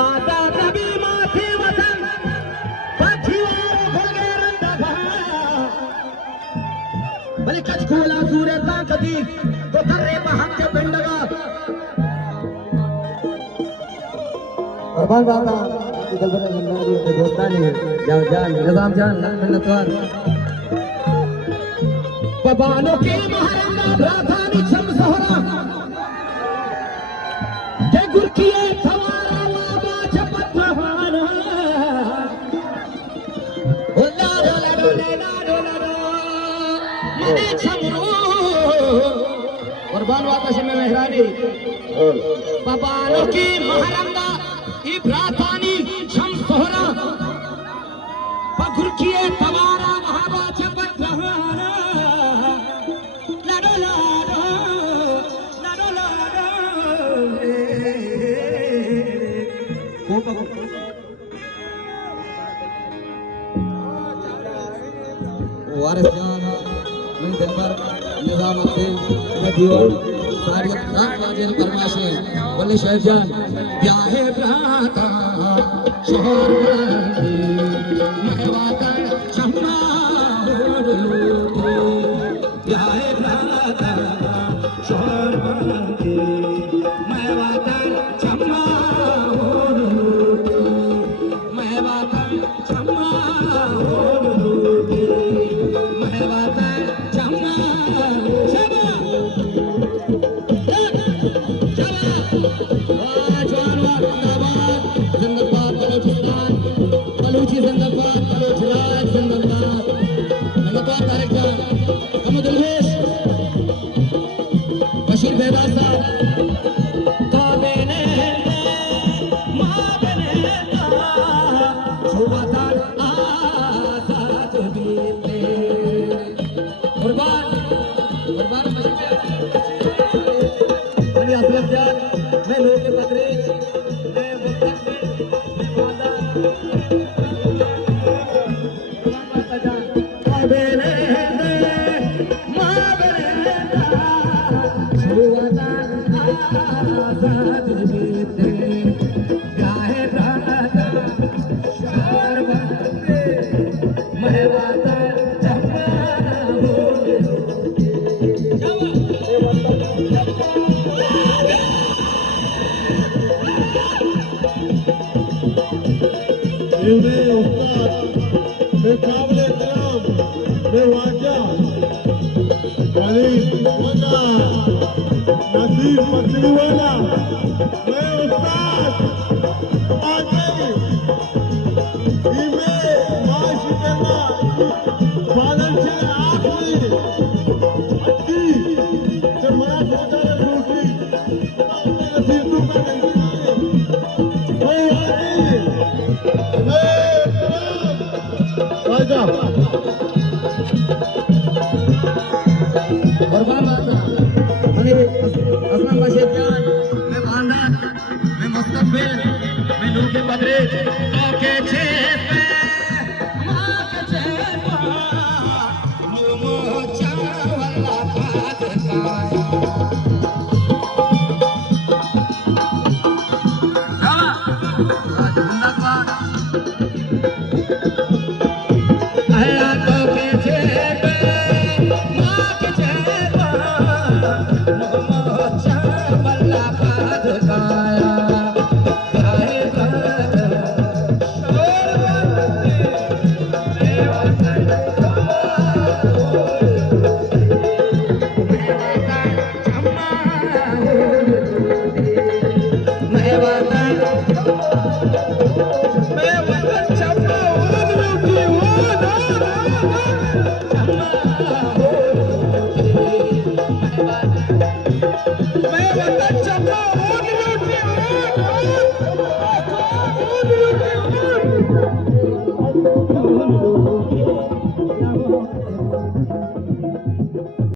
आजाद नबी माथे वतन पछिवारो घुरगे रंदा भले कच खोला सूरे ताकती तो थर्रे बहम के पिंडगा कुर्बान बाबा इधर बने जिंदगी के दोस्तानी जान निजाम जान मिन्नतवार बबानो के महारंगा राधानी छम सोहरा जय गुरकिए थवारा लाबा छपतहाना ओला ओला डोलेला डोला मने छमरो कुर्बान वाता से में मेहरानी बबानो के महारंगा इब्रातानी छम सोहरा गुरकिए थवारा महाबा छपतहाना वारिसान من دلبر نظام الدين مديون سارية خان واجل فرماشي ولی شیخ جان بیاہ براتا شہر براتی مہواتا شمع بیاہ براتا شہر براتی مہواتا شمع مہواتا شمع बलूची जिंदाबाद बलूच राज जिंदाबाद जिंदाबाद तारिक जान अहमद अलवेश बशीर बेदार साहब काबेने मां बने सुबतान आजाद बीते कुर्बान कुर्बान अली असलम जान मैं लोग के बदरीज मैं आजाद बीते गाहे राजा शहर बंदे महवाता जमा हो मैं उस्ताद मैं काबिल इकराम मैं वाजा वाली वाला नसीब पत्नी वाला मैं उस्ताद आगे इमे माश करना पालन से आखिरी अति जमरा छोटा रोटी नसीब तो का कुर्बान बाता मैं असलम बशीर जान मैं बांदा मैं मुस्तकबिल मैं नूर के बदरे के छेपे मां के छेपा नुमो चावला भात खाया